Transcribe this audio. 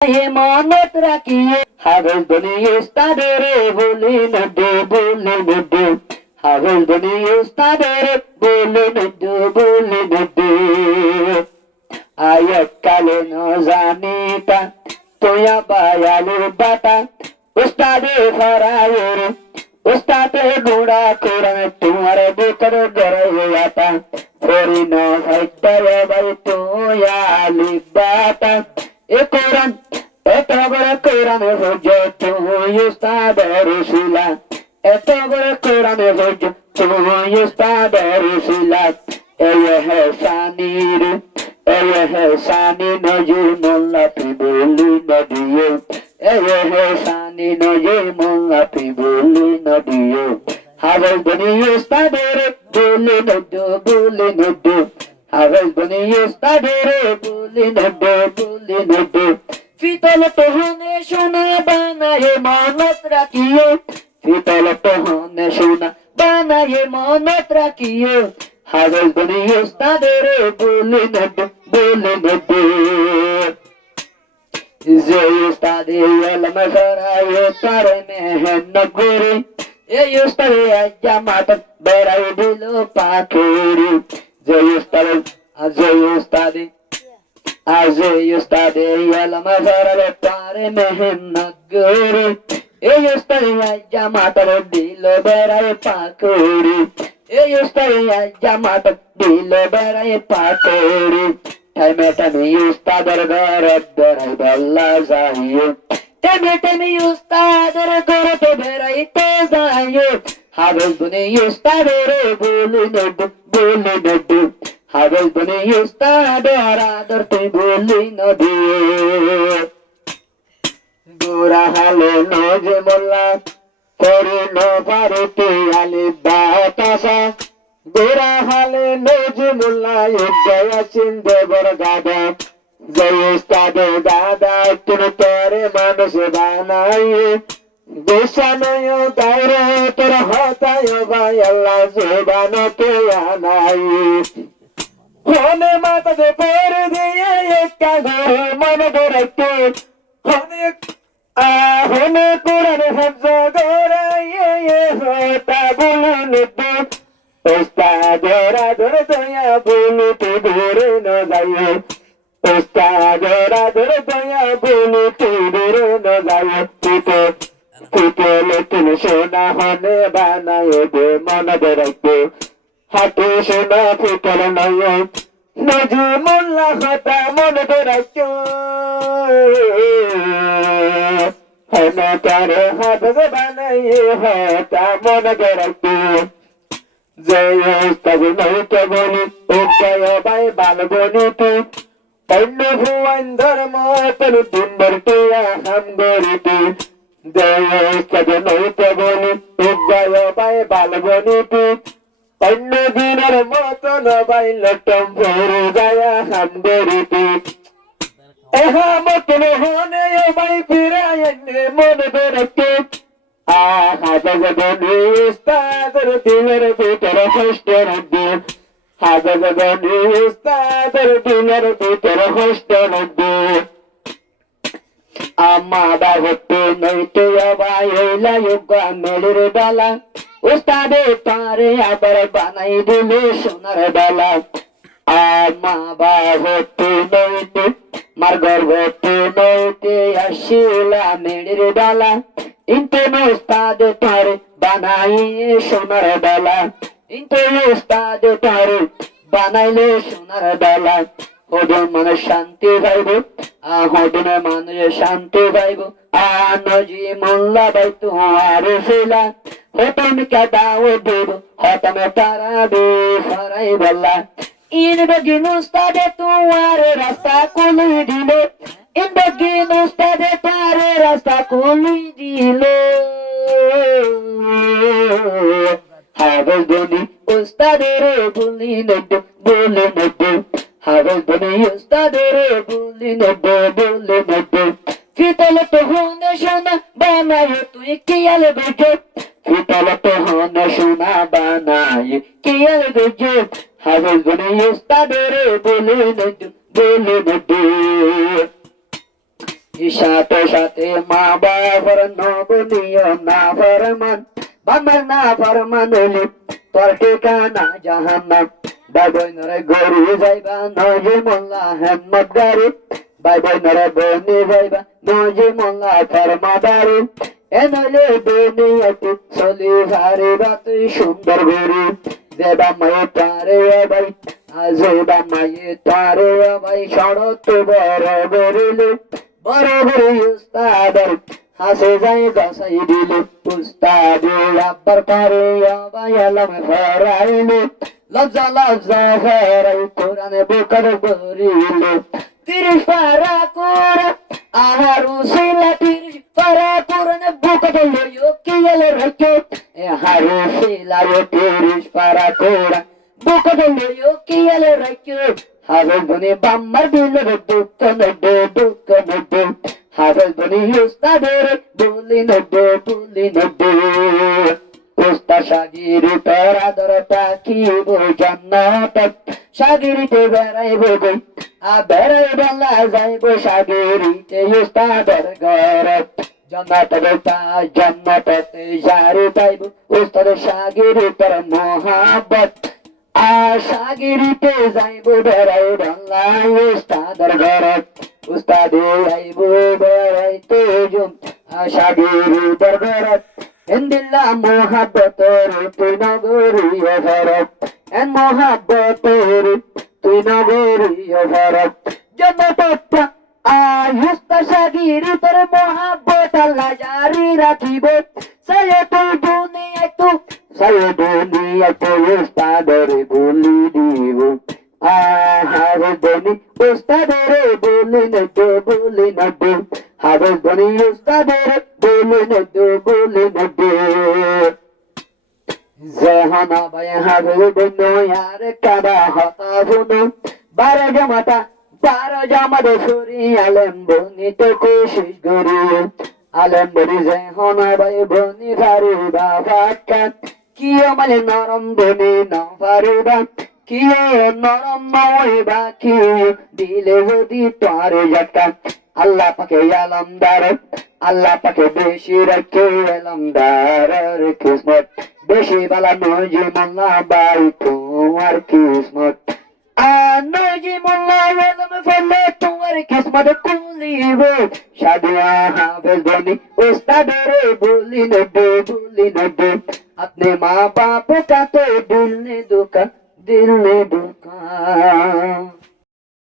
মানত রাখিয়ে হাগল বনি উস্তাদের বলি নড্ডু হাগল বনি উস্তাদের বলি নড্ডু আয়াত কালে ন জানিতা তোয়া বায়ালু বাতা উস্তাদে ফরায়ের উস্তাদে গুড়া কোরআন তোমার ভিতর গড়ে আতা ফরি ন হাইতারে বাই তোয়া লিবাতা এ কোরআন এত বড় কোরআন হুজুর তুই উস্তাদের শিলা এত বড় কোরআন হুজুর তুই উস্তাদের শিলা এই হে সানির এই হে সানি নজর মোল্লা পিবলি নদিও এই হে সানি নজর মোল্লা পিবলি নদিও হাগল বনি উস্তাদের বলি নড্ডু হাগল বনি উস্তাদের বলি নড্ডু ফিতল তোহনে সোনা বানায়ে মানত রাখিও ফিতল তোহনে সোনা বানায়ে মানত রাখিও হাগল বনি উস্তাদের বলি নড্ডু যে উস্তাদে ইলম ফরায়ে তারে মেহনত করে এই উস্তাদে জামাত বেড়াই দিল পাখরি যে উস্তাদে ইলম ফরায়ে তারে মেহনত করে এই উস্তাদে জামাত দিল বেড়াই পাখরি এই উস্তাদে জামাত দিল বেড়াই পাখরি টাইমে উস্তাদের ঘরে বেড়াই বেলা যাইও টাইমে উস্তাদের ঘরে বেড়াইতে যাইও হাগল বনি উস্তাদের বলি নড্ডু হাগল বনি উস্তাদের আদর তুই বলি নদিও গোরা হালে নজে মোল্লা করি ন পারতে আলি বাতাসা গোরা হালে নজে মোল্লা গয়া চিন্দে বড় গাদা জয় উস্তাদে দাদা তুমি তোরে মানুষ বানাইয়ে গোসানয় গায়রে তোর হতায় ভাই আল্লাহ জবানতে আনাই হনে মাতা দে পরে দিয়ে একটা ঘরে মনে ধরতে হনে কোরআন হাফজ গড়াইয়ে হতা বলুন উস্তাদের আদর দয়া বলতে ধরে ন যাইয়ে উস্তাদের আদর দয়া বলতে ধরে ন যাইয়ে ফুটলে তুমি সোনা হনে বানায় দে মনে রাখবে হাতে সোনা ফুটল নয় নজি মোল্লা কথা মনে রাখো হনে তারে হাফেজ বানাইয়ে হতা মনে রাখবে জয় উস্তাদ নইতে বলি উপায় বাই বালবনি তুই অন্য ভুয়ান ধর্ম তনু তুম্বর টিয়া হাম গরিতি জয় উস্তাদ নইতে বলি উপায় বাই বালবনি তুই অন্য দিনের মতন বাই লটম ভরে গায়া হাম গরিতি এহা মতন হনে বাই ফিরায়নে মনে বেরকে হাজার বনি উস্তাদের দিনের ভিতর হস্তের দিন হাজার বনি উস্তাদের দিনের ভিতর হস্তের দিন আমাদা হতে নইতে আবাইলা যোগা মেলির ডালা উস্তাদে তারে আবার বানাই দিলে সোনার ডালা আমা হতে নইতে মার গর্ভতে নইতে আসিলা মেলির ডালা ইনতে উস্তাদ তারে বানাইয়ে সোনার ডালা ইনতে উস্তাদ তারে বানাইলে সোনার ডালা হদন মানে শান্তি পাইব হদনে মানুষ শান্তি পাইব নজি মোল্লা বাই তোমার ফেলা হতম কেদাও দেব হতমে তারা বে ফরাই বল্লা ইন বগিন উস্তাদে তোমার রাস্তা খুলে দিল ইন বগিন উস্তাদে তারে রাস্তা খুলে দিল হাগল বনি উস্তাদের বলি নড্ডু হাগল বনি উস্তাদের বলি নড্ডু ফিতল তো হনে সোনা বানায় তুই কিয়াল গুজো ফিতল তো হনে সোনা বানায় কিয়াল গুজো হাগল বনি উস্তাদের বলি নড্ডু সাথে সাথে মা বাবার নবনীয় না ফরমান বাবার না ফরমান হইলে তোর ঠিকানা জাহান্নাম ভাই বোনরে গরু যাইবা নজি মোল্লা হেম্মত গাড়ি ভাই বোনরে বনি যাইবা নজি মোল্লা ফরমাদারি এ নইলে দুনিয়াতে চলি হারিবা তুই সুন্দর গরু দেবা মায়ে তারে ভাই আজবা মায়ে তারে ভাই শরৎ বড় বরিলে বড় বড় উস্তাদের হাসে যাই গসাই দিলে উস্তাদে আব্বার তারে ভাই আলম ফরাইলে লজ্জা লজ্জা ফরাই কোরআনে বুকার বরিলে 30 পারা কোরআন আহার উসিলা 30 পারা কোরআনে বুকার লইও কি এলে রেখে এ হারু সিলারে 30 পারা কোরআন বুকার লইও কি এলে রেখে হাবেল বনি বাম্মার দিলে দুঃখ নড্ডে দুঃখ নড্ডে হাবেল বনি উস্তাদের বলি নড্ডে উস্তাদ শাগিরি তোর আদরটা কি বই জান্নাত শাগিরিতে বেড়াইব গই বেড়াই বলা যাইব শাগিরিতে উস্তাদের ঘর জান্নাতে যারি পাইব উস্তাদ শাগিরি তোর মোহাব্বত শাগিরিতে যাইব বেড়াই বলা উস্তাদের ঘর উস্তাদে যাইব বেড়াইতে শাগিরি তোর ঘর Endilla mohabbator তুই নগরীয় ভারত এন মোহাব্বতের তুই নগরীয় ভারত জন্মটা আয়ুস্তা শাগিরি তোর মোহাব্বত আল্লাহ জারি রাখিব সাইয়ে দুনিয়া তো উস্তাদের বলি দিব হাবেল বনি উস্তাদের বলি নড্ডে হাবেল বনি উস্তাদের বলি নড্ডে জেহানা ভাই হাবেল বনি আর কাবা হতা বুনো 12 জামাতে সুরি আলেম বনি তো কোশিশ করি আলেম বনি জেহানা ভাই বনি ফারিবা ফাকাত কি আমালে নরম বনি না ফারিবা কি নরম নইবা কি দিলে যদি তোর জাকা আল্লাহ পাকে আলমদার আল্লাহ পাকে বেশি রাখে আলমদার কিসমত বেশি বালা নজি মোল্লা বাই তোমার কিসমত নজি মোল্লা আলম ফলে তোমার কিসমত কুলিব সাদিয়া হাফেজ বনি উস্তাদের বলি নড্ডে अपने माँ बाप का तो दिल ने दुखा